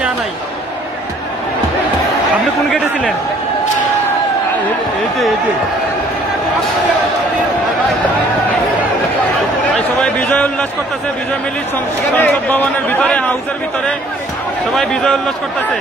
ইয়া নাই। আপনি কোন গেটে ছিলেন? সবাই বিজয় উল্লাস করতেছে, বিজয় মিছিল সংসদ ভবনের ভিতরে, হাউসের ভিতরে সবাই বিজয় উল্লাস করতেছে।